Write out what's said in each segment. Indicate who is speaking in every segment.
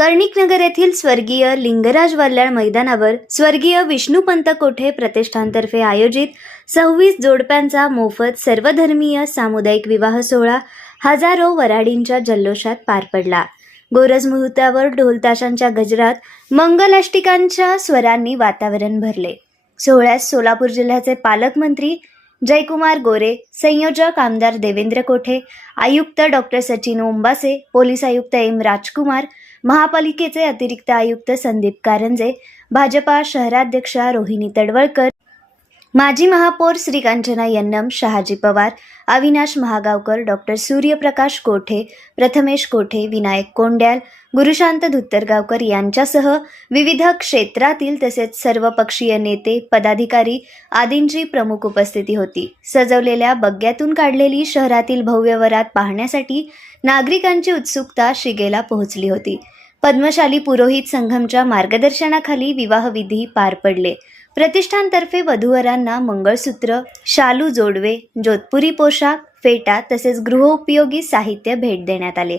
Speaker 1: कर्णिकनगर येथील स्वर्गीय लिंगराज वल्याळ मैदानावर स्वर्गीय विष्णुपंत कोठे प्रतिष्ठानतर्फे आयोजित सव्वीस जोडप्यांचा मोफत सर्वधर्मीय सामुदायिक विवाह सोहळा हजारो वराडींच्या जल्लोषात पार पडला. गोरज मुहूर्तावर ढोलताशांच्या गजरात मंगलाष्टिकांच्या स्वरांनी वातावरण भरले. सोहळ्यास सोलापूर जिल्ह्याचे पालकमंत्री जयकुमार गोरे संयोजक आमदार देवेंद्र कोठे आयुक्त डॉक्टर सचिन ओंबासे पोलीस आयुक्त एम राजकुमार महापालिकेचे अतिरिक्त आयुक्त संदीप कारंजे भाजपा शहराध्यक्षा रोहिणी तडवळकर माजी महापौर श्री कांचना यन्नम शहाजी पवार अविनाश महागावकर डॉक्टर सूर्यप्रकाश कोठे प्रथमेश कोठे विनायक कोंड्याल गुरुशांत धुत्तरगावकर यांच्यासह विविध क्षेत्रातील तसेच सर्वपक्षीय नेते पदाधिकारी आदींची प्रमुख उपस्थिती होती. सजवलेल्या बग्ग्यातून काढलेली शहरातील भव्य वरात पाहण्यासाठी नागरिकांची उत्सुकता शिगेला पोहोचली होती. पद्मशाली पुरोहित संघमच्या मार्गदर्शनाखाली विवाहविधी पार पडले. प्रतिष्ठानतर्फे वधूवरांना मंगळसूत्र शालू जोडवे जोधपुरी पोशाख फेटा तसेच गृहोपयोगी साहित्य भेट देण्यात आले.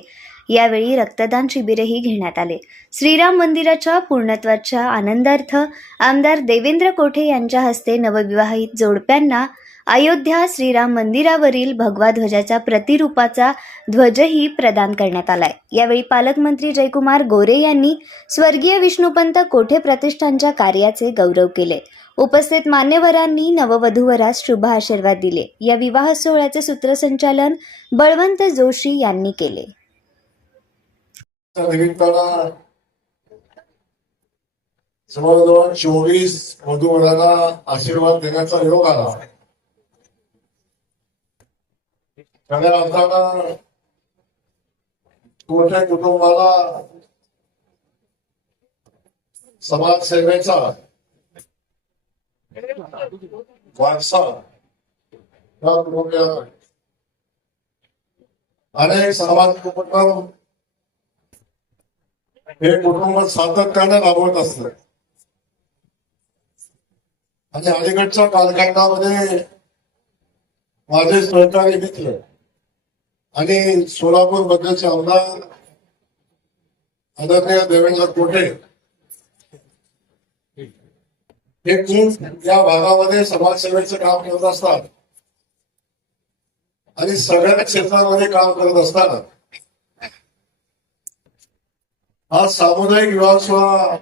Speaker 1: यावेळी रक्तदान शिबिरही घेण्यात आले. श्रीराम मंदिराच्या पूर्णत्वाच्या आनंदार्थ आमदार देवेंद्र कोठे यांच्या हस्ते नवविवाहित जोडप्यांना अयोध्या श्रीराम मंदिरावरील भगवा ध्वजाच्या प्रतिरूपाचा ध्वजही प्रदान करण्यात आलाय. यावेळी पालकमंत्री जयकुमार गोरे यांनी स्वर्गीय विष्णुपंत कोठे प्रतिष्ठानच्या कार्याचे गौरव केले. उपस्थित मान्यवरांनी नववधूवरास शुभ आशीर्वाद दिले. या विवाह सोहळ्याचे सूत्रसंचालन बळवंत जोशी यांनी केले.
Speaker 2: जवळजवळ चोवीस वधूवरांना आशीर्वाद देण्याचा योग आला. खऱ्या अर्थानं कोणत्या कुटुंबाला समाजसेवेचा वारसा या कुटुंबाला अनेक समाज उपक्रम हे कुटुंब सातत्याने राबवत असत. आणि अलीकडच्या कालखंडामध्ये माझे सहकारी मित्र आणि सोलापूर बद्दलचे आमदार आदरणीय देवेंद्र कोठे हे खूप या भागामध्ये समाजसेवेचं काम करत असतात. आणि सगळ्या क्षेत्रामध्ये काम करत असतात हा सामुदायिक विवाह सोहळा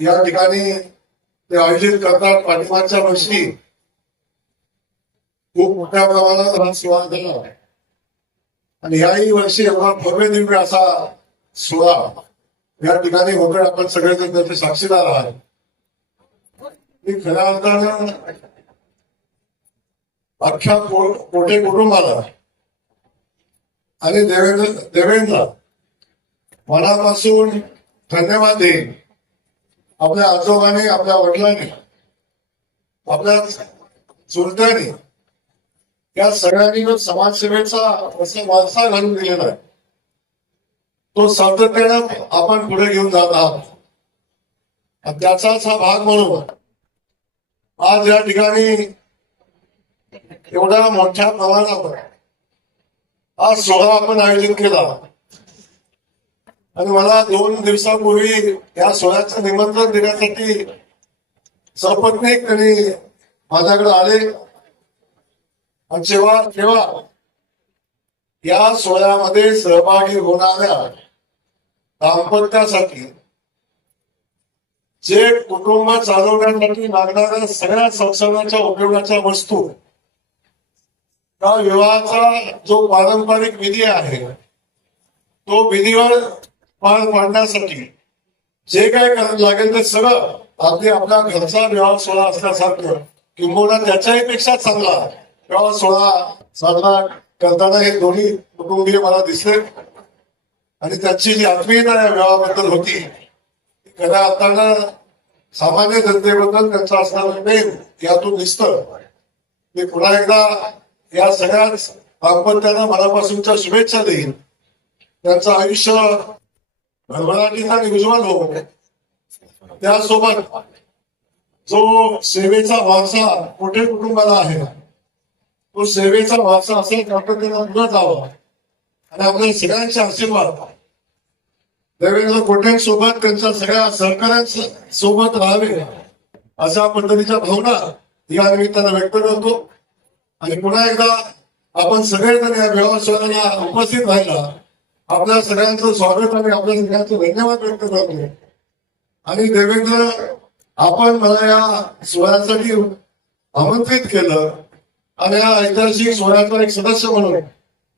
Speaker 2: या ठिकाणी ते आयोजित करतात. पाठिंबाच्या वर्षी खूप मोठ्या प्रमाणात हा सोहळा झाला. आणि याही वर्षी एवढा भव्य दिव्य असा सोहळा या ठिकाणी वगैरे आपण सगळेजण त्याचे साक्षीदार आहात. मी खऱ्या अर्थानं अख्ख्या मोठे कोठे कुटुंबाला आणि देवेंद्र देवेंद्र मनापासून धन्यवाद देईन. आपल्या आजोबाने आपल्या वडिलांनी आपल्या चुलत्याने या सगळ्यांनी जो समाजसेवेचा वारसा घालून दिलेला आहे तो सातत्यानं आपण पुढे घेऊन जात आहात. त्याचाच हा भाग म्हणून आज या ठिकाणी एवढ्या मोठ्या प्रमाणावर आज सोहळा आपण आयोजित केला. आणि मला दोन दिवसापूर्वी या सोहळ्याचं निमंत्रण देण्यासाठी सपत्नीक त्यांनी माझ्याकडे आले. आणि जेव्हा तेव्हा या सोहळ्यामध्ये सहभागी होणाऱ्या दाम्पत्यासाठी जे कुटुंब चालवण्यासाठी लागणाऱ्या सगळ्या संसाराच्या उपयोगाच्या वस्तू त्या विवाहाचा जो पारंपरिक विधी आहे तो विधीवर पार पाडण्यासाठी जे काय करायला लागेल ते सगळं अगदी आपला घरचा विवाह सोहळा असल्यासारखं किंबहुना त्याच्याही पेक्षा चांगला विवाह सोहळा साजरा करताना हे दोन्ही कुटुंबीय मला दिसले. आणि त्याची जी आत्मीयता या विवाहाबद्दल होती ती खऱ्या अर्थानं सामान्य जनतेबद्दल त्यांचं असणारं प्रेम यातून दिसतं. मी पुन्हा एकदा या सगळ्याच दाम्पत्यानं मनापासूनच्या शुभेच्छा देईन. त्यांचं आयुष्य भरभराटीत आणि उज्ज्वल हो त्यासोबत जो सेवेचा वारसा मोठे कुटुंबाला आहे तो सेवेचा वारसा असेल पद्धतीनं पुढे जावा. आणि आपल्या सगळ्यांचे आशीर्वाद देवेंद्र कोटेंसोबत त्यांच्या सगळ्या सहकाऱ्यांसोबत राहावे. अशा पद्धतीच्या भावना या निमित्तानं व्यक्त करतो. आणि पुन्हा एकदा आपण सगळेजण या विवाह सोहळ्याला उपस्थित राहिला आपल्या सगळ्यांचं स्वागत आणि आपल्या सगळ्यांचं धन्यवाद व्यक्त करतो. आणि देवेंद्र आपण मला या सोहळ्यासाठी आमंत्रित केलं. आणि या ऐतिहासिक सोहळ्याचा एक सदस्य म्हणून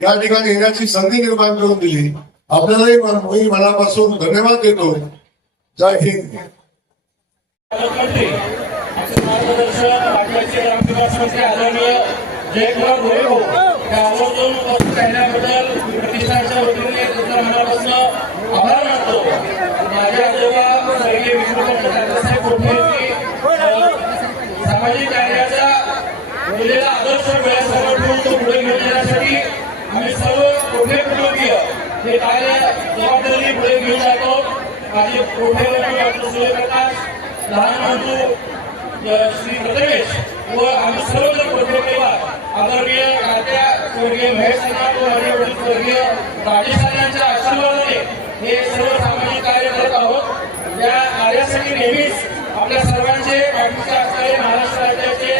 Speaker 2: या ठिकाणी येण्याची संधी निर्माण करून दिली. आपल्यालाही मी मनापासून धन्यवाद देतो. जय हिंद.
Speaker 3: प्रतिष्ठानच्या वतीने मनापासून आभार मानतो माझ्या आजोबा सामाजिक कार्याचा दिलेला आदर्श डोळ्यासमोर ठेवून तो पुढे घेऊन येण्यासाठी आम्ही सर्व कोठे कुटुंबीय हे कार्य जबाबदारी पुढे घेऊन जातो. माझे कोठे डॉक्टर सूर्यप्रकाश लहान बंधू श्री प्रथमेश व आम्ही सर्वजण कोठे परिवार आदरणीय तात्या स्वर्गीय महेश व माझे वडील स्वर्गीय राजेश यांच्या आशीर्वादाने हे सर्व सामाजिक कार्य करत आहोत. या कार्यासाठी नेहमीच आपल्या सर्वांचे पाठीचे असणारे महाराष्ट्र राज्याचे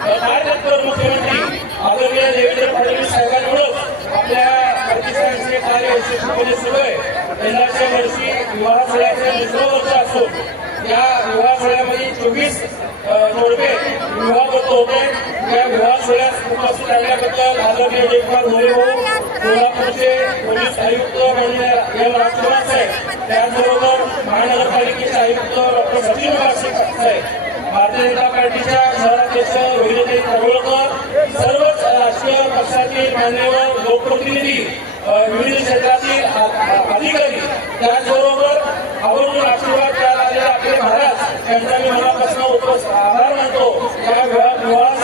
Speaker 3: अ, कार्यतत्पर मुख्यमंत्री आदरणीय देवेंद्र फडणवीस साहेबांमुळेच आपल्या प्रतिष्ठानचे कार्य सुरू आहे यंदाच्या वर्षी विवाह सोहळ्याचे दुसरं वर्ष असून या विवाह सोहळ्यामध्ये चोवीस जोडपे विवाहबद्ध होते त्या विवाह सोहळ्यात उपस्थित राहिल्याबद्दल आदरणीय जयकुमार गोरे भाऊ कोल्हापूरचे पोलीस आयुक्त माननीय एम राजकुमार साहेब त्याचबरोबर महानगरपालिकेचे आयुक्त डॉक्टर सचिन वार्षिक साहेब भारतीय जनता पार्टीच्या शहराध्यक्ष रोहिणी तडवळकर सर्वच राजकीय पक्षातील मान्यवर लोकप्रतिनिधी विविध क्षेत्रात अधिकारी त्याचबरोबर आवर्जून आशीर्वाद द्यायला आलेले आपले महाराज यांचा मी मनापासून उपस्थित आभार मानतो. या विवाह विवाह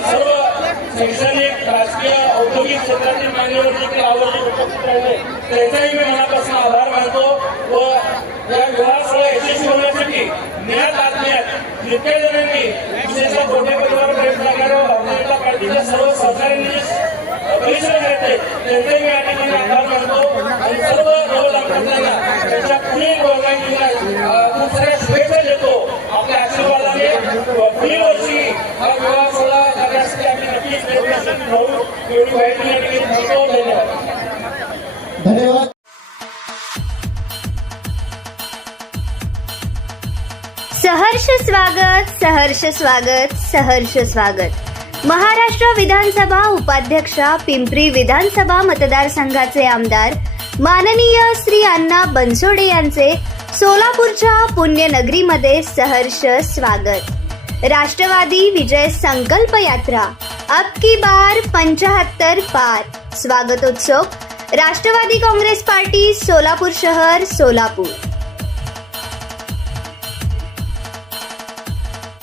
Speaker 3: सर्व शैक्षणिक राजकीय औद्योगिक क्षेत्रातील मान्यवर देखील आवर्जून उपस्थित राहिले. त्यांचाही मी मनापासून आभार मानतो व या विवाह सोहळा यशस्वी होण्यासाठी ज्ञात आत्म्यात जितक्या जणांनी विशेषतः कोठे परिवार प्रयत्न करणाऱ्या भारतीय जनता सर्व सहकार्यांनी परिश्रम घेतले त्यांचे मी या ठिकाणी आभार मानतो आणि सर्व नवदंपत्यांना त्यांच्या पुढील वर्गांना खूप साऱ्या शुभेच्छा देतो आपल्या आशीर्वादाने पुढील वर्षी हा विवाह सोहळा करण्यासाठी आम्ही नक्कीच प्रयत्नशील राहू एवढी माहिती या ठिकाणी सांगतो धन्यवाद
Speaker 4: धन्यवाद.
Speaker 1: सहर्ष स्वागत सहर्ष स्वागत सहर्ष स्वागत. महाराष्ट्र विधानसभा उपाध्यक्षा पिंपरी विधानसभा मतदारसंघाचे आमदार माननीय श्री अण्णा बनसोडे यांचे सोलापूरच्या पुण्यनगरीमध्ये सहर्ष स्वागत. राष्ट्रवादी विजय संकल्प यात्रा अब की बार पंचाहत्तर पार. स्वागतोत्सव राष्ट्रवादी काँग्रेस पार्टी सोलापूर शहर सोलापूर.